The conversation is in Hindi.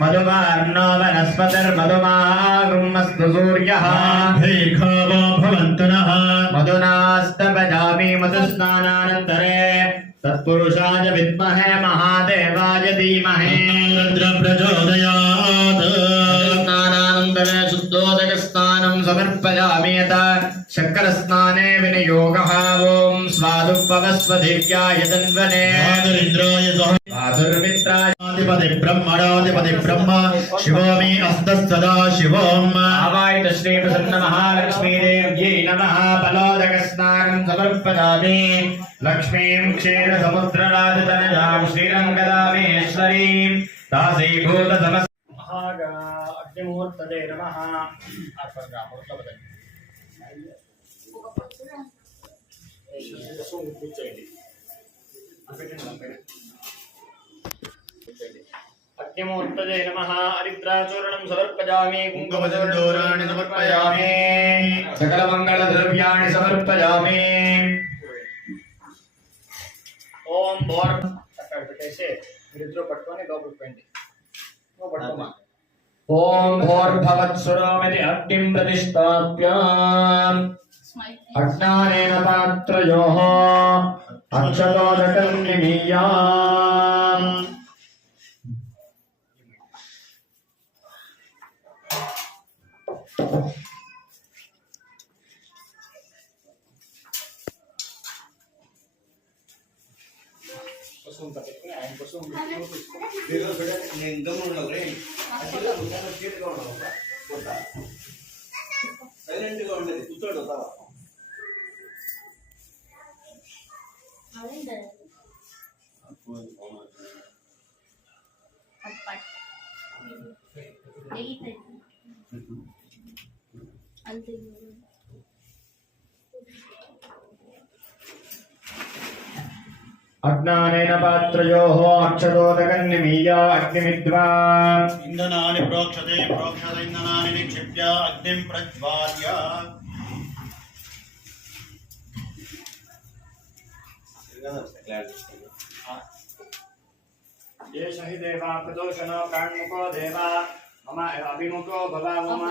मधुमार्णो वनस्पतिर्मधुमागुमस्तु सूर्यः। दीर्घावो भवन्तु नः मधुनास्तपजामि मधुस्नानानन्तरे। तत्पुरुषाय विद्महे महादेवाय धीमहि। रुद्र प्रचोदयात् स्नानानन्तरे शुद्धोदकस्नानं समर्पयामि यत। शक्करस्नाने विनियोगः। ॐ स्वादुपवस्वदेव्याय तन्वने। सह माधुर्मित्राय आदिपति ब्रह्मणादिपति ब्रह्म शिवो मे अस्तः सदा शिवोम् आवायत श्रीप्रसन्नमहालक्ष्मीदेव्यै नमः फलोदकस्नानं समर्पयामि लक्ष्मीं क्षीरसमुद्रराजतनजां श्रीरङ्गदामेश्वरीं दासीभूतसमस् महागणाग्निमूर्तये नमः అగ్నిమూర్తజే నమ హరిద్రాచూర్ణం సమర్పయామి కుంకుమసింధూరాణి సమర్పయామి. సకల మంగళ ద్రవ్యాణి సమర్పయామి ఓం భోర్ అక్కడ పెట్టేసి మీరిద్దరూ పట్టుకొని లోపలికి పోయింది నువ్వు పట్టుకోమా ఓం భోర్భవత్సురామితి అగ్నిం ప్రతిష్టాప్య అజ్ఞానేన పాత్రయోః అక్షతోదకం నిమీయాం సైలెంట్ గా ఉండేది కూర్చోడు వస్తావా అంతే అజ్ఞానేన పాత్రయో అక్షతోదకన్నిమీయా అగ్నిమిద్వా. ఇంధనాని ప్రోక్షతే ప్రోక్షత ఇంధనాని నిక్షిప్య అగ్నిం ప్రజ్వాల్య. దేశ దేవా ప్రదోషణో కాణ్ముఖో దేవా మమ అభిముఖో భవ మమ